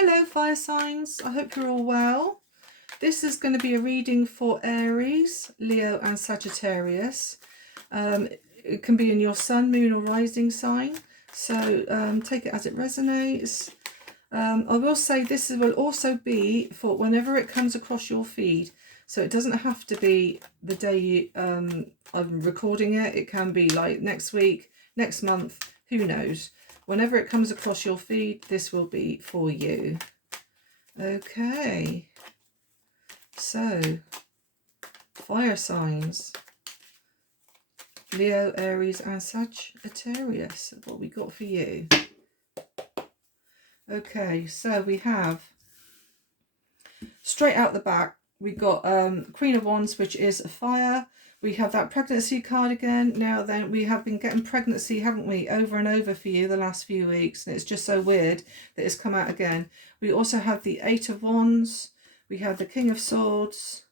Hello, fire signs. I hope you're all well. This is going to be a reading for Aries, Leo and Sagittarius. It can be in your sun, moon or rising sign. So take it as it resonates. I will say this will also be for whenever it comes across your feed. So it doesn't have to be the day I'm recording it. It can be like next week, next month, who knows. Whenever it comes across your feed, this will be for you. Okay, so fire signs, Leo, Aries and Sagittarius, what we got for you. Okay, so we have straight out the back, we got Queen of Wands, which is a fire. We have that pregnancy card again. Now then, we have been getting pregnancy, haven't we, over and over for you the last few weeks. And it's just so weird that it's come out again. We also have the Eight of Wands. We have the King of Swords.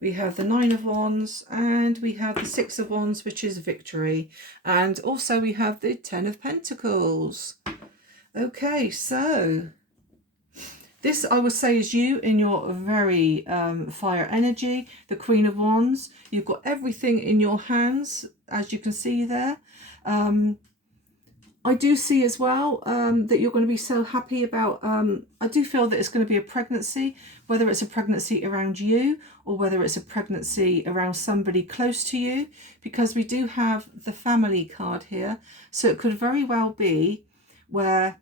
We have the Nine of Wands. And we have the Six of Wands, which is victory. And also we have the Ten of Pentacles. Okay, so this, I would say, is you in your very fire energy, the Queen of Wands. You've got everything in your hands, as you can see there. I do see as well that you're going to be so happy about, I do feel that it's going to be a pregnancy, whether it's a pregnancy around you or whether it's a pregnancy around somebody close to you, because we do have the family card here. So it could very well be where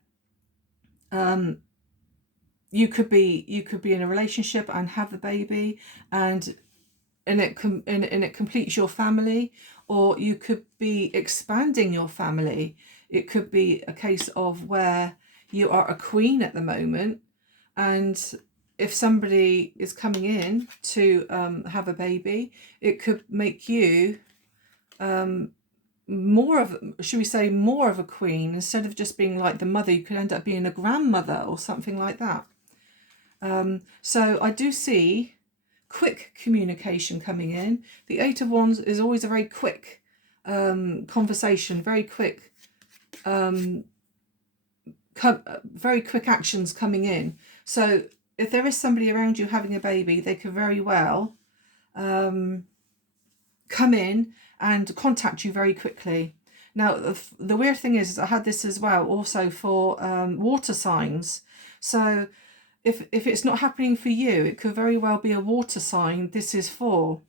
you could be in a relationship and have the baby and it completes your family, or you could be expanding your family. It could be a case of where you are a queen at the moment, and if somebody is coming in to have a baby, it could make you more of, should we say, more of a queen. Instead of just being like the mother, you could end up being a grandmother or something like that. So I do see quick communication coming in. The Eight of Wands is always a very quick conversation, very quick actions coming in. So if there is somebody around you having a baby, they could very well come in and contact you very quickly. Now, the weird thing is I had this as well also for water signs. So if it's not happening for you, it could very well be a water sign this is for.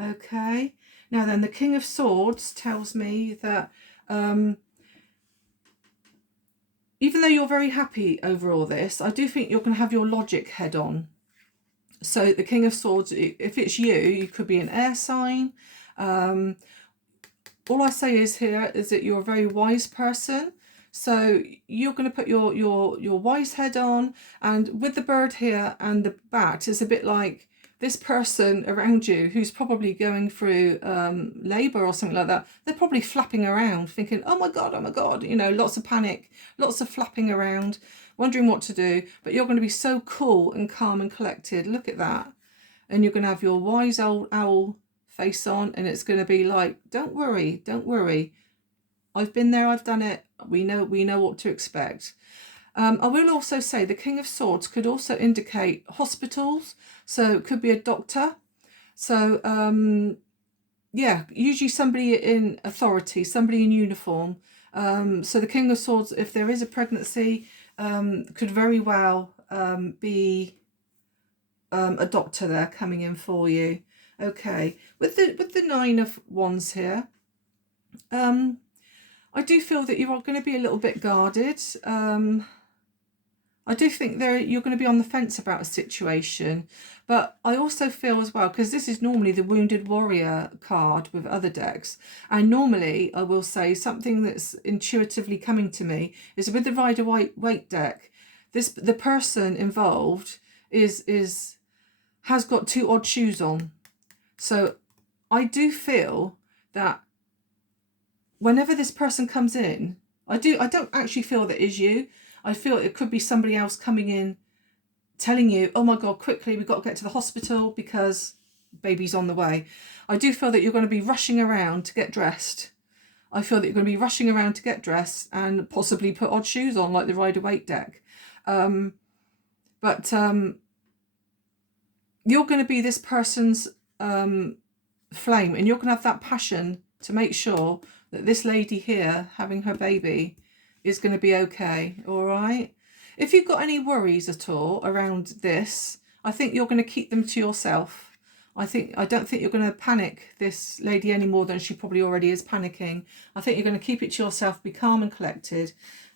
Okay. Now then, the King of Swords tells me that even though you're very happy over all this, I do think you're going to have your logic head on. So the King of Swords, if it's you, you could be an air sign. All I say is here is that you're a very wise person. So you're going to put your wise head on, and with the bird here and the bat, it's a bit like this person around you who's probably going through labour or something like that. They're probably flapping around thinking, oh my God, you know, lots of panic, lots of flapping around, wondering what to do. But you're going to be so cool and calm and collected. Look at that. And you're going to have your wise old owl face on, and it's going to be like, don't worry. I've been there, I've done it. We know what to expect. I will also say the King of Swords could also indicate hospitals. So it could be a doctor. So yeah, usually somebody in authority, somebody in uniform. So the King of Swords, if there is a pregnancy, could very well be a doctor there coming in for you. Okay, with the Nine of Wands here, I do feel that you are going to be a little bit guarded. I do think you're going to be on the fence about a situation, but I also feel as well, because this is normally the Wounded Warrior card with other decks, and normally I will say something that's intuitively coming to me is with the Rider-Waite deck, the person involved has got two odd shoes on. So I do feel that whenever this person comes in, I don't actually feel that is you. I feel it could be somebody else coming in telling you, oh my God, quickly, we've got to get to the hospital because baby's on the way. I do feel that you're going to be rushing around to get dressed. I feel that you're going to be rushing around to get dressed and possibly put odd shoes on like the Rider-Waite deck. But you're going to be this person's flame, and you're going to have that passion to make sure that this lady here having her baby is going to be okay. All right. If you've got any worries at all around this, I think you're going to keep them to yourself. I don't think you're going to panic this lady any more than she probably already is panicking. I think you're going to keep it to yourself, be calm and collected.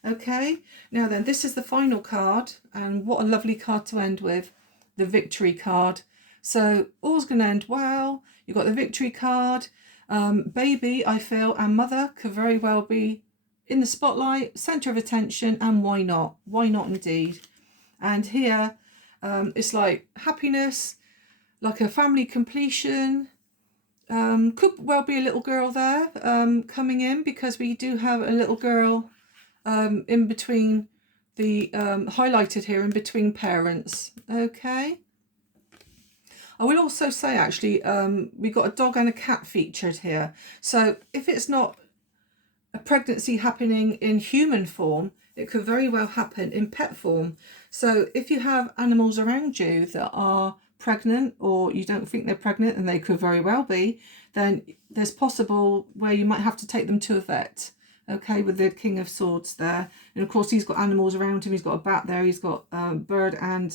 Okay, now then, this is the final card, and what a lovely card to end with, the victory card. So all's going to end well. You've got the victory card. Baby, I feel, and mother could very well be in the spotlight, centre of attention, and why not? Why not indeed? And here, it's like happiness, like a family completion. Could well be a little girl there coming in, because we do have a little girl in between the highlighted here, in between parents. Okay. I will also say, actually, we've got a dog and a cat featured here. So if it's not a pregnancy happening in human form, it could very well happen in pet form. So if you have animals around you that are pregnant, or you don't think they're pregnant, and they could very well be, then there's possible where you might have to take them to a vet. Okay, with the King of Swords there. And of course, he's got animals around him. He's got a bat there. He's got bird and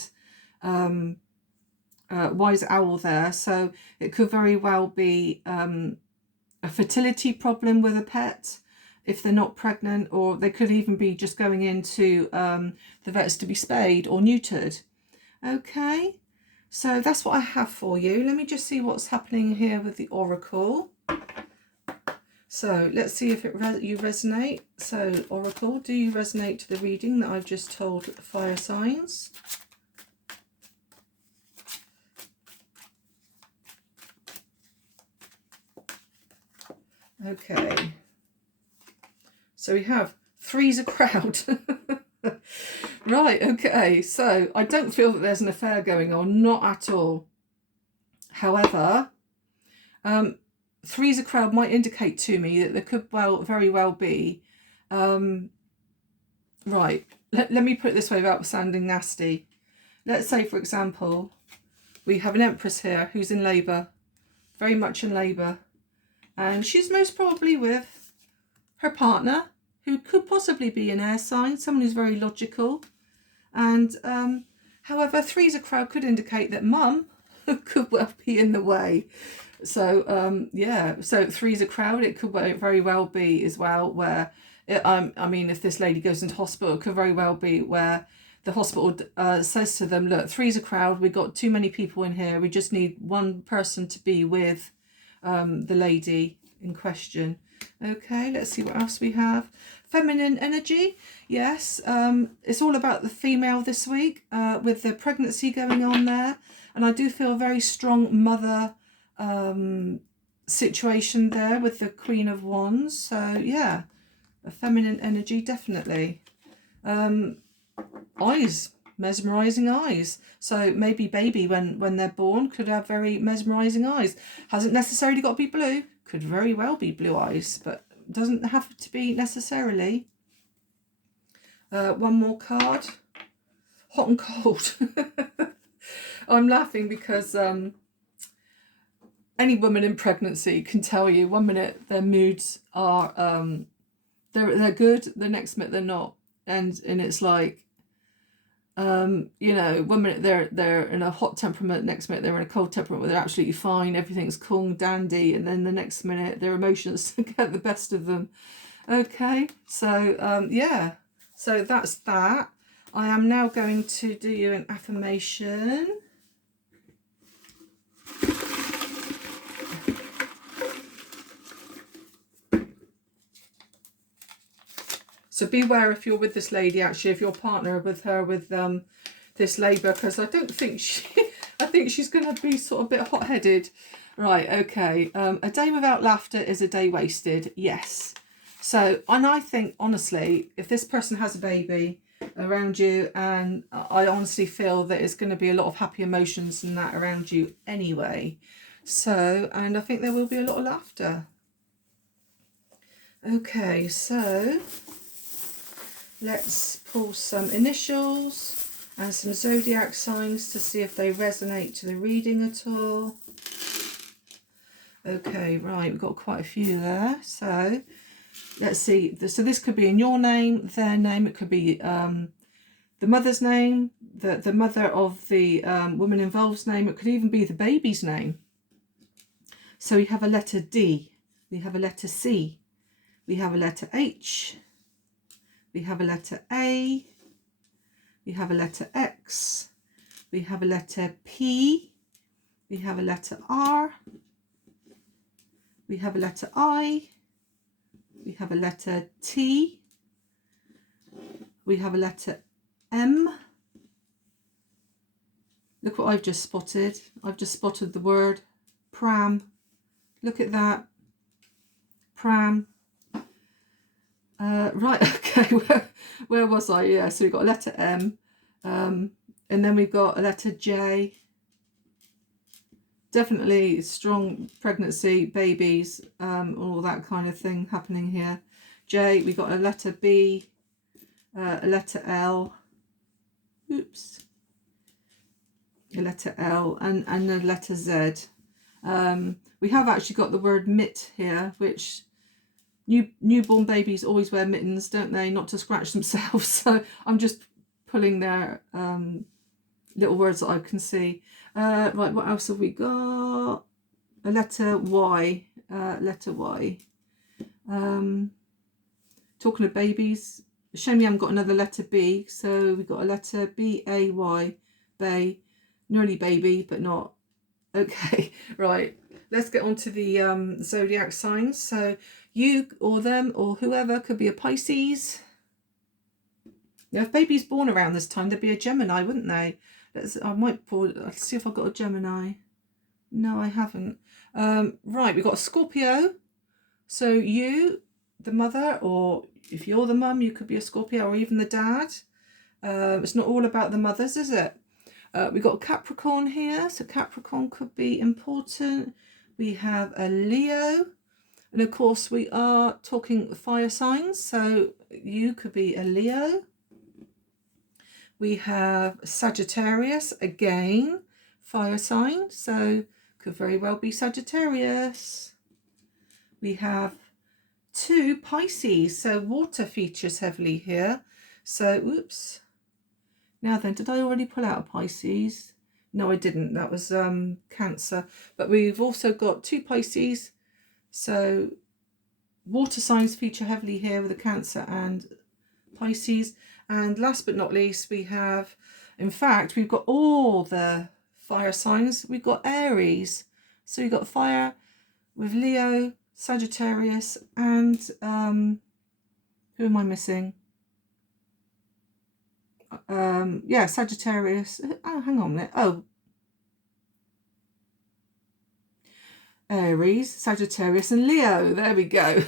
wise owl there. So it could very well be a fertility problem with a pet if they're not pregnant, or they could even be just going into the vets to be spayed or neutered. Okay, so that's what I have for you. Let me just see what's happening here with the Oracle. So let's see if you resonate. So Oracle, do you resonate to the reading that I've just told fire signs? Okay. So we have three's a crowd. Right, okay. So I don't feel that there's an affair going on, not at all. However, three's a crowd might indicate to me that there could very well be, right, let me put it this way without sounding nasty. Let's say, for example, we have an Empress here who's in labour, very much in labour, and she's most probably with her partner, who could possibly be an air sign, someone who's very logical. And however, three's a crowd could indicate that mum could well be in the way. So yeah, so three's a crowd. It could very well be as well where I mean, if this lady goes into hospital, it could very well be where the hospital says to them, look, three's a crowd, we've got too many people in here, we just need one person to be with the lady in question. Okay, let's see what else we have. Feminine energy, yes, it's all about the female this week, with the pregnancy going on there, and I do feel a very strong mother situation there with the Queen of Wands. So yeah, a feminine energy, definitely. Eyes, mesmerizing eyes. So maybe baby, when they're born, could have very mesmerizing eyes. Hasn't necessarily got to be blue, could very well be blue eyes, but doesn't have to be necessarily. One more card. Hot and cold. I'm laughing because any woman in pregnancy can tell you, one minute their moods are they're good, the next minute they're not, and it's like, you know, one minute they're in a hot temperament, next minute they're in a cold temperament where they're absolutely fine, everything's cool and dandy, and then the next minute their emotions get the best of them. Okay, so yeah, so that's that. I am now going to do you an affirmation. So beware if you're with this lady, actually, if your partner with her with this labour, because I don't think I think she's going to be sort of a bit hot-headed. Right, okay. A day without laughter is a day wasted. Yes. So, and I think, honestly, if this person has a baby around you, and I honestly feel that it's going to be a lot of happy emotions and that around you anyway. So, and I think there will be a lot of laughter. Okay, so let's pull some initials. and some zodiac signs to see if they resonate to the reading at all. Okay, right, we've got quite a few there. So let's see. So this could be in your name, their name. It could be the mother's name, the mother of the woman involved's name. It could even be the baby's name. So we have a letter D, we have a letter C, we have a letter H, we have a letter A, we have a letter X, we have a letter P, we have a letter R, we have a letter I, we have a letter T, we have a letter M. Look what I've just spotted. I've just spotted the word pram. Look at that. Pram. Right, okay, where was I? Yeah, so we've got a letter M, and then we've got a letter J. Definitely strong pregnancy, babies, all that kind of thing happening here. J, we've got a letter B, a letter L, oops, a letter L, and a letter Z. We have actually got the word mitt here, which newborn babies always wear mittens, don't they? Not to scratch themselves. So I'm just pulling their little words that I can see. Right, what else have we got? A letter Y. Letter Y. Talking of babies, shame we haven't got another letter B. So we've got a letter B-A-Y. Bay. Nearly baby, but not. Okay, right. Let's get on to the zodiac signs. So you or them or whoever could be a Pisces. Now, if baby's born around this time, they'd be a Gemini, wouldn't they? I might pull. Let's see if I've got a Gemini. No, I haven't. Right, we've got a Scorpio. So you, the mother, or if you're the mum, you could be a Scorpio, or even the dad. It's not all about the mothers, is it? We've got Capricorn here, so Capricorn could be important. We have a Leo, and of course we are talking fire signs, so you could be a Leo. We have Sagittarius, again, fire sign, so could very well be Sagittarius. We have 2 Pisces, so water features heavily here. So, oops. Now then, did I already pull out a Pisces? No, I didn't. That was Cancer. But we've also got 2 Pisces. So water signs feature heavily here with the Cancer and Pisces. And last but not least, we have, in fact, we've got all the fire signs. We've got Aries. So we've got fire with Leo, Sagittarius, and who am I missing? Yeah, Sagittarius. Oh, hang on a minute. Oh, Aries, Sagittarius, and Leo. There we go.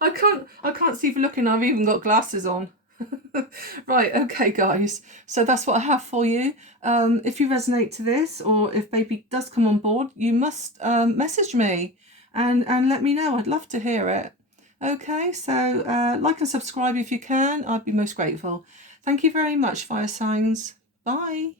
I can't see for looking. I've even got glasses on. Right, okay, guys. So that's what I have for you. If you resonate to this, or if baby does come on board, you must message me and let me know. I'd love to hear it. Okay, so like and subscribe if you can. I'd be most grateful. Thank you very much, fire signs. Bye.